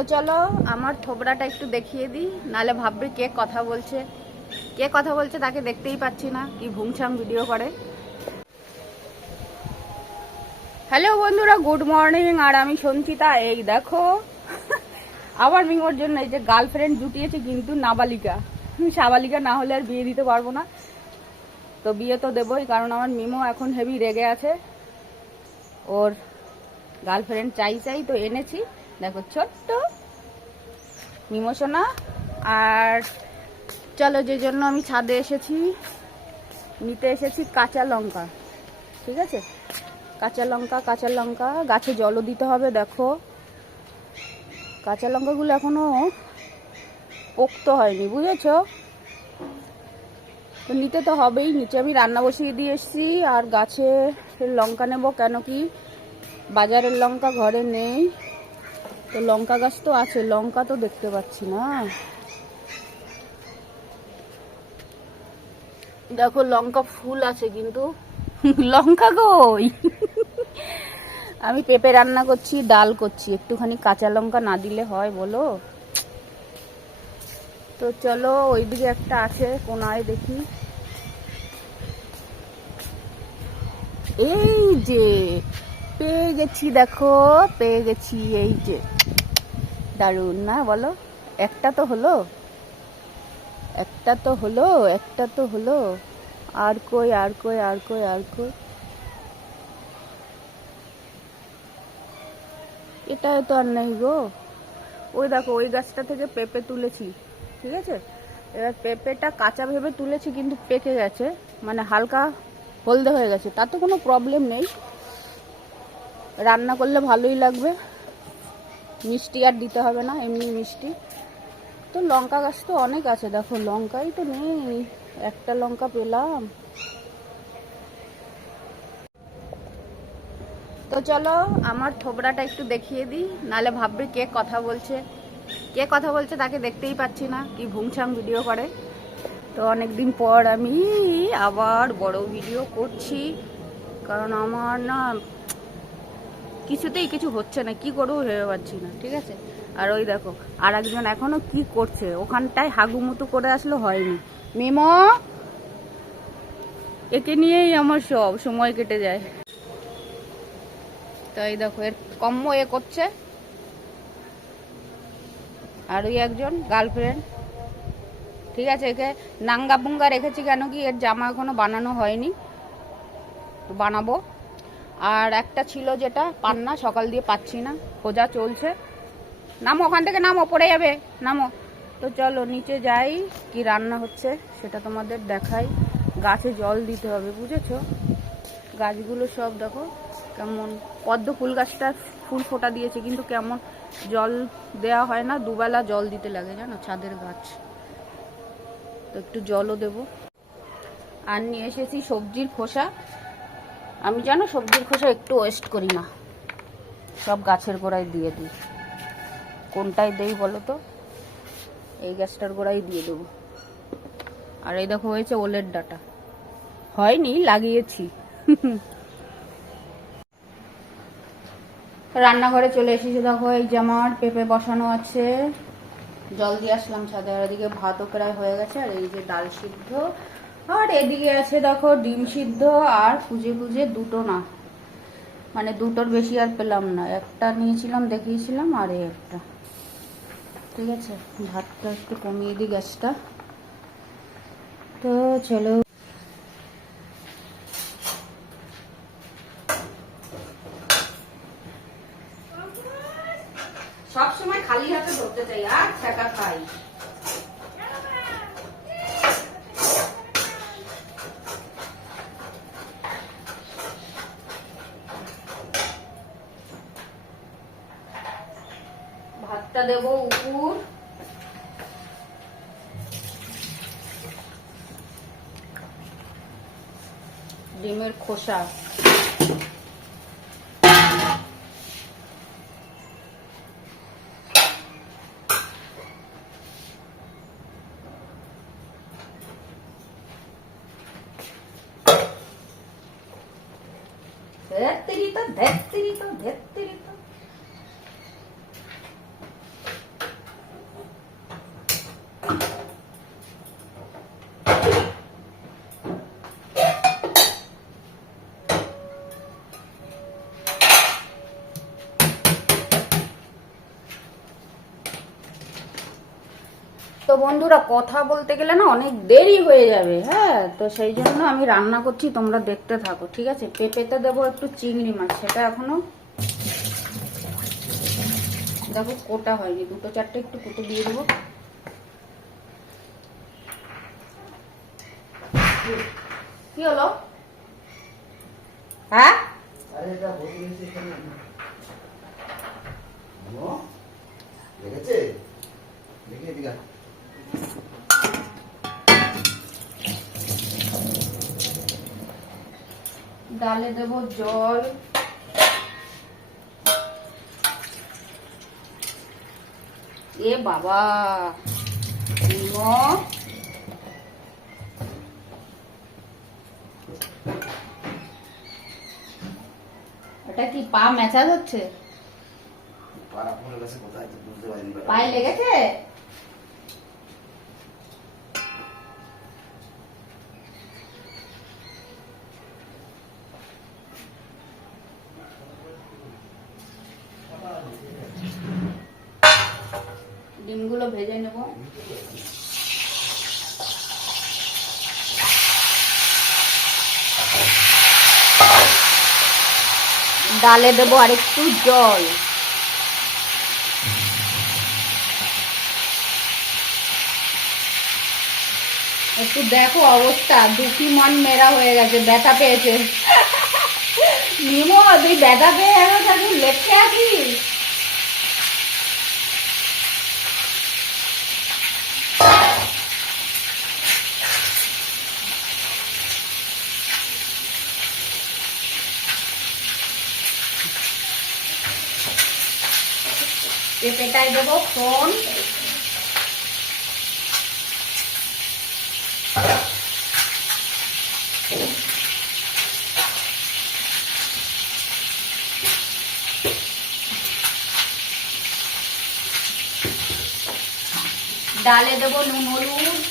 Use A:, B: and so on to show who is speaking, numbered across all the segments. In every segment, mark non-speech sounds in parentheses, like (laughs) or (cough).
A: তো চলো, আমার থোবড়াটা একটু দেখিয়ে দিই, নালে ভাববি কে কথা বলছে। কে কথা বলছে তাকে দেখতেই পাচ্ছি না, কি ভুংছাং ভিডিও করে। হ্যালো বন্ধুরা গুড মর্নিং আর আমি সঞ্চিতা, এই দেখো, আবার মিমোর জন্য এই যে গার্লফ্রেন্ড জুটিয়েছে কিন্তু নাবালিকা। সাবালিকা না হলে আর বিয়ে দিতে পারব না। তো বিয়ে তো দেবই, কারণ আমার মিমো এখন হেভি রেগে আছে। ওর গার্লফ্রেন্ড চাই চাই তো এনেছি। দেখো ছোট্ট মিমোশোনা আর চলো, যে জন্য আমি ছাদে এসেছি, নিতে এসেছি কাঁচা লঙ্কা, ঠিক আছে? কাঁচা লঙ্কা কাঁচা লঙ্কা, গাছে জলও দিতে হবে, দেখো। কাঁচা লঙ্কাগুলো এখনও পোক্ত হয়নি, বুঝেছ? তো নিতে তো হবেই, নিচে আমি রান্না বসিয়ে দিয়ে এসেছি, আর গাছে লঙ্কা নেব কেন কি? বাজারের লঙ্কা ঘরে নেই। তো লঙ্কা গাছ তো আছে লঙ্কা তো দেখতে পাচ্ছি না। দেখো লঙ্কা ফুল আছে কিন্তু। (laughs) লঙ্কা কই? (laughs) আমি পেঁপে রান্না করছি ডাল করছি একটুখানি কাঁচা লঙ্কা না দিলে হয় বলো। তো চলো ওইদিকে একটা আছে কোনায় দেখি। এই যে পেয়ে গেছি দেখো পেয়ে গেছি এই যে। দারুণ। না, বলো, একটা তো হলো। একটা তো হলো, একটা তো হলো। আর কই আর কই আর কই আর কই? এটা তো আর নেই গো। ওই দেখো, ওই গাছটা থেকে পেঁপে তুলেছি, ঠিক আছে? এবার পেঁপেটা কাঁচা ভেবে তুলেছি, কিন্তু পেকে গেছে। মানে হালকা হলদে হয়ে গেছে। তার তো কোনো প্রবলেম নেই। রান্না করলে ভালোই লাগবে। মিষ্টি আর দিতে হবে না, এমনি মিষ্টি। তো লঙ্কা গাছ তো অনেক আছে, দেখো লঙ্কাই তো নেই, একটা লঙ্কা পেলাম। তো চলো আমার থোবড়াটা একটু দেখিয়ে দিই, নালে ভাববে কে কথা বলছে। কে কথা বলছে তাকে দেখতেই পাচ্ছি না, কি ভুংছাং ভিডিও করে। তো অনেকদিন পর আমি আবার বড় ভিডিও করছি, কারণ আমার না কিছুতেই কিছু হচ্ছে না, কি করব ভেবে পাচ্ছি না, ঠিক আছে? আর ওই দেখো আর একজন এখনও কি করছে? ওখানটায় হাগুমুতু করে আসলো হয়নি। মেমো! একে নিয়েই আমার সব, সময় কেটে যায়। তাই দেখো, এর কম্ম এ করছে। আর ওই একজন গার্লফ্রেন্ড। ঠিক আছে, একে নাঙ্গা পুঙ্গা রেখেছি কেন কি? এর জামা এখনও বানানো হয়নি। তো বানাবো। আর একটা ছিল যেটা, পান্না, সকাল দিয়ে পাচ্ছি না, খোঁজা চলছে। নামো, ওখান থেকে নামো, পড়ে যাবে, নামো। তো চলো, নিচে যাই, কি রান্না হচ্ছে সেটা তোমাদের দেখাই। গাছে জল দিতে হবে, বুঝেছ? গাছগুলো সব দেখো কেমন, পদ্ম ফুল গাছটা ফুল ফোটা দিয়েছে, কিন্তু কেমন জল দেয়া হয় না, দুবেলা জল দিতে লাগে, জানো, ছাদের গাছ। তো একটু জলও দেব। আর নিয়ে এসেছি সবজির খোসা। আমি জানো সবজির খোসা একটু ওয়েস্ট করি না। সব গাছের গোড়ায় দিয়ে দিই। কোনটায় দেই বলো তো? এই গাছটার গোড়ায় দিয়ে দেবো। আর এই দেখো, হয়েছে ওলের ডাটা। হয়নি, লাগিয়েছি। রান্নাঘরে চলে এসেছি। দেখো, এই যে আমার পেঁপে বসানো আছে। জল দিয়ে আসলাম ছাদে। আর এদিকে ভাতও প্রায় হয়ে গেছে। আর এই যে ডাল সিদ্ধ। আর এদিকে আছে দেখো ডিম সিদ্ধ আর খুঁজে খুঁজে দুটো না। মানে দুটোর বেশি আর পেলাম না। একটা নিয়েছিলাম, দেখিয়েছিলাম, আর এই একটা। ঠিক আছে, ভাতটা একটু কমিয়ে দিই গ্যাসটা। তো চলো। সব সময় খালি হাতে ধরতে চাই, আর ছেঁকা খাই ভাতটা দেবো উপর ডিমের খোসা ধেত্তেরি তো বন্ধুরা কথা বলতে গেলে না অনেক দেরি হয়ে যাবে হ্যাঁ? তো সেই জন্য আমি রান্না করছি তোমরা দেখতে থাকো ঠিক আছে? পেঁপেতে দেবো একটু চিংড়ি মাছ সেটা এখনও দেখো কোটা হয়নি দুটো চারটে একটু কুটে দিয়ে দেবো। কি হলো? হ্যাঁ?
B: লেগেছে দেখে দিগা
A: ডালে দেব জল। এ বাবা এটা কি পা
B: বুঝতে পারিনি
A: পায়ে লেগেছে ডিমগুলো ভেজে নেব ডালে দেবো আরেকটু জল। একটু দেখো অবস্থা, দুটি মন মেরা হয়ে গেছে, ব্যথা পেয়েছে। নিমো, তুই ব্যথা পেয়ে এখন লেখে আছিস? পেঁপেটাই দেবো? ফোন। ডালে দেবো নুন হলুদ।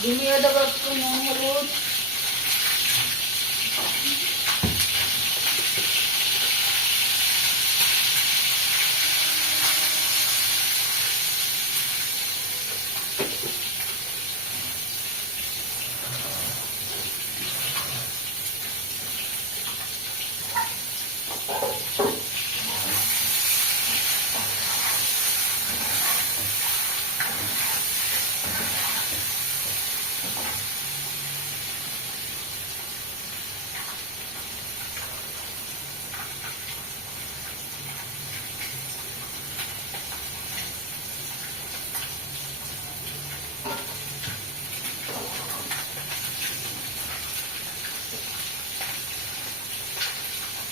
A: ডিমিয়ে দেবো একটু নুন হলুদ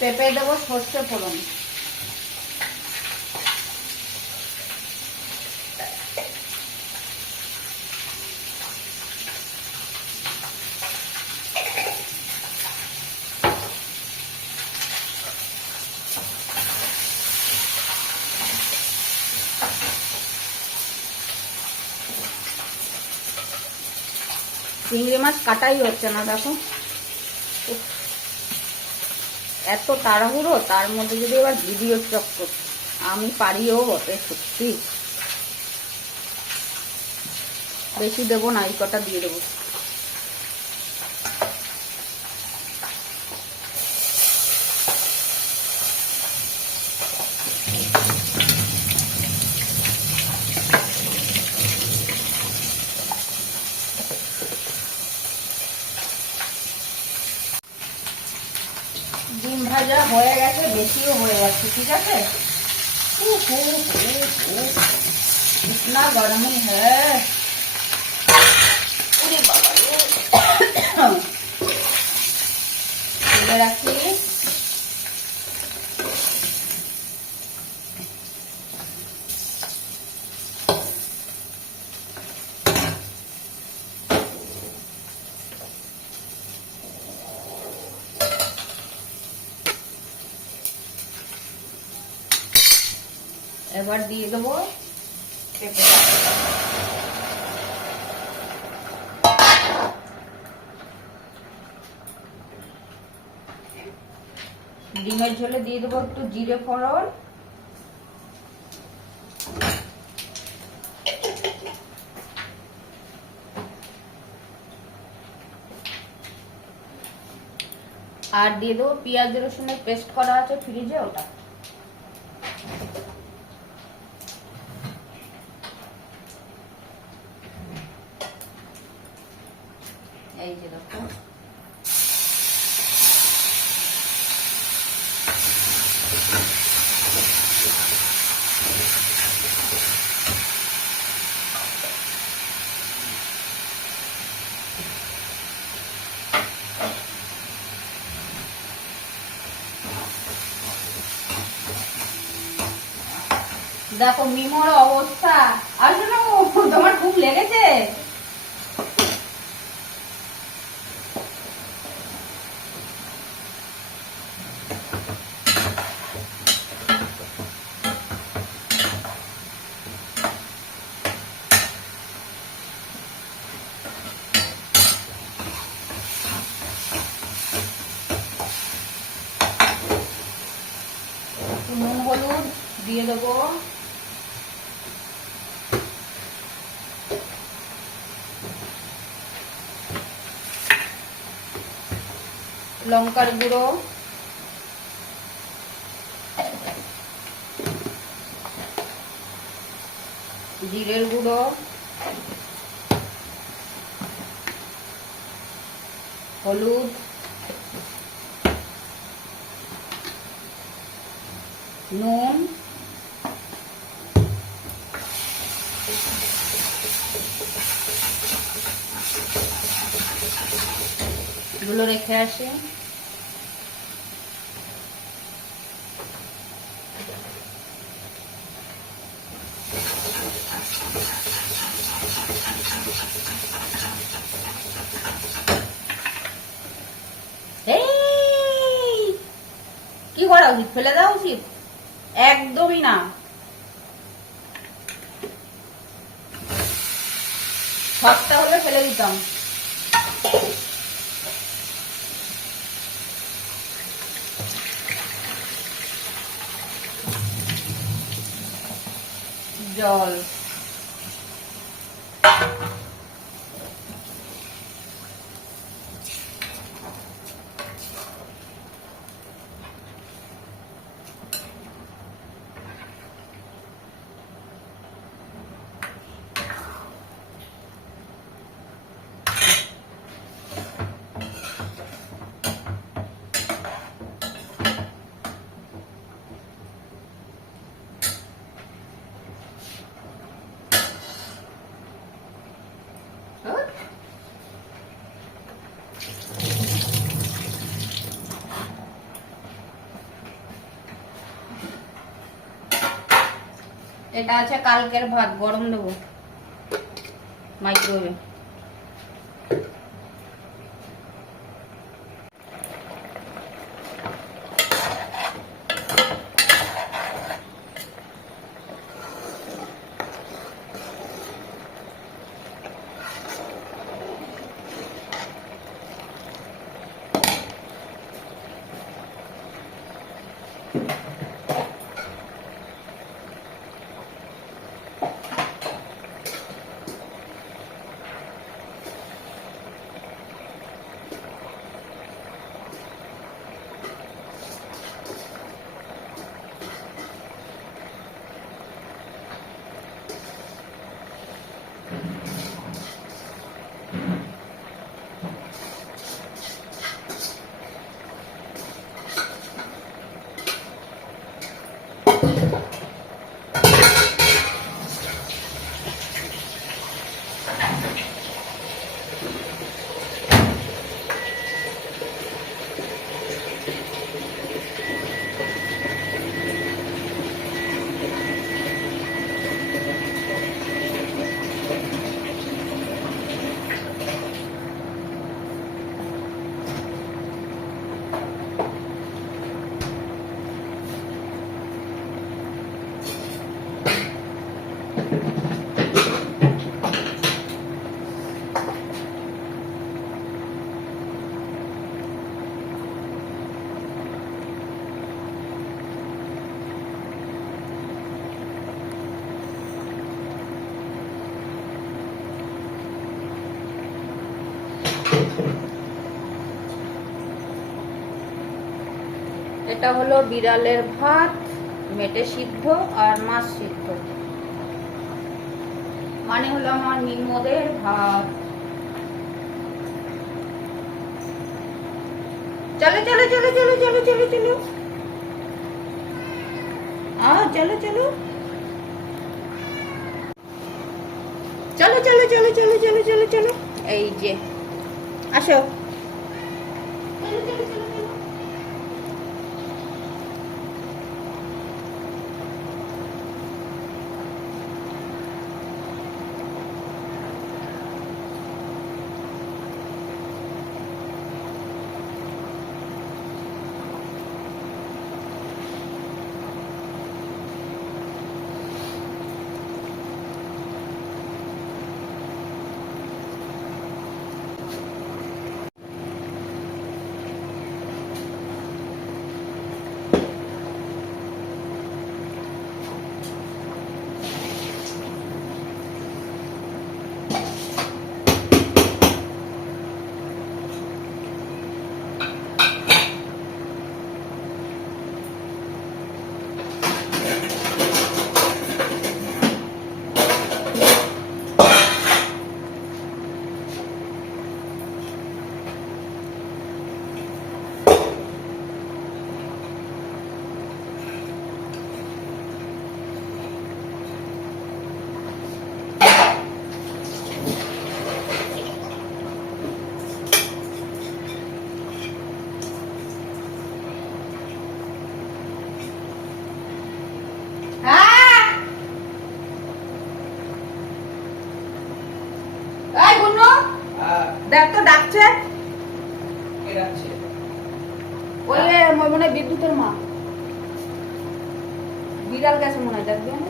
A: পেঁপে দেবো সর্ষে ফোড়ন চিংড়ি মাছ কাটাই হচ্ছে না দেখো। এত তাড়াহুড়ো, তার মধ্যে যদি এবার ভিডিও চক আমি পারিও বটে, সত্যি। বেশি দেবো না, এই কটা দিয়ে দেবো ডিম ভাজা হয়ে গেছে বেশিও হয়ে যাচ্ছে ঠিক আছে। ইতনা হ্যাঁ বাবা রাখি এবার দিয়ে দেবো। ডিমের ঝোলে দিয়ে দেবো একটু জিরে ফোড়ন। আর দিয়ে দেবো পেঁয়াজ রসুনের পেস্ট করা আছে ফ্রিজে ওটা এই যে দেখো দেখো মিমোর অবস্থা। আসলে তোমার খুব লেগেছে একটু নুন হলুদ দিয়ে দেবো। লঙ্কার গুঁড়ো। জিরের গুঁড়ো। হলুদ। নুন। এগুলো রেখে আসি! কি করা উচিত? ফেলে দেওয়া উচিত? একদমই না। সবটা হলে ফেলে দিতাম। জল। এটা আছে কালকের ভাত গরম দেবো। মাইক্রোওয়েভে এটা হলো বিড়ালের ভাত মেটে সিদ্ধ আর মাছ সিদ্ধ মানে হলো আমার নিম্নদের ভাত চলো চলো চলো চলো চলো চলো চলো চলো চলো চলো চলো চলো চলো চলো চলো চলো এই যে আসো চলো চলো চলো চলো হ্যাঁ এই গুন্নু দেখ তো ডাকছে ওই যে বিদ্যুতের মা। বিড়াল গেছে মনে হয় দেখবি না?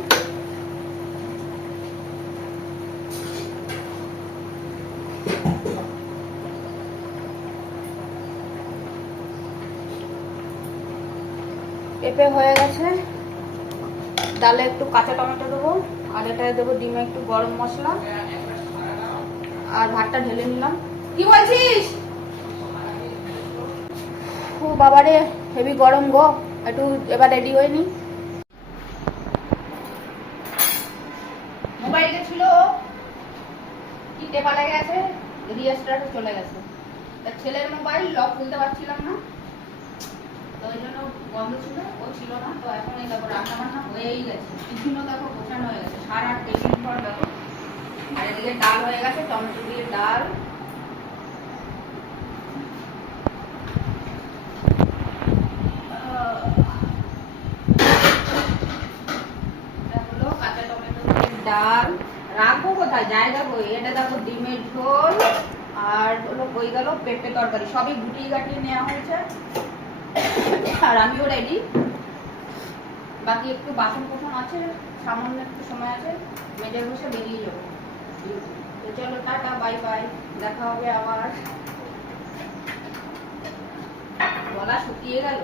A: পেঁপে হয়ে গেছে। ডালে একটু কাঁচা টমেটো দেবো, আর এটায় দেবো ডিমে একটু গরম মশলা। আর ভাতটা ঢেলে নিলাম। কি বলছিস? ও বাবারে হেভি গরম গো, একটু এবার রেডি হয়ে নি। মোবাইলটা ছিল কি টেপা রিস্টার্ট চলে গেছে। তা ছেলের মোবাইল লক খুলতে পারছিলাম না, তো ওই জন্য বন্ধ ছিল, ও ছিল না, তো এখন এই দেখো রান্না বান্না হয়েই গেছে। টিফিনও দেখো গোছানো হয়ে গেছে, সারা টিফিন পর দেখো। আর এদিকে ডাল হয়ে গেছে, টমেটো দিয়ে ডাল এটা হলো কাঁচা টমেটো দিয়ে ডাল রাখব কোথায় জায়গা এটা দেখো ডিমের ঝোল আর হলো কই গেল পেঁপে তরকারি। সবই গাটিয়ে নেওয়া হয়েছে। আর আমিও রেডি বাকি একটু বাসন কোসন আছে, সামান্য একটু সময় আছে, মেজে বসে বেরিয়ে যাব। তো চলো টাটা বাই বাই দেখা হবে আবার। গলা শুকিয়ে গেল।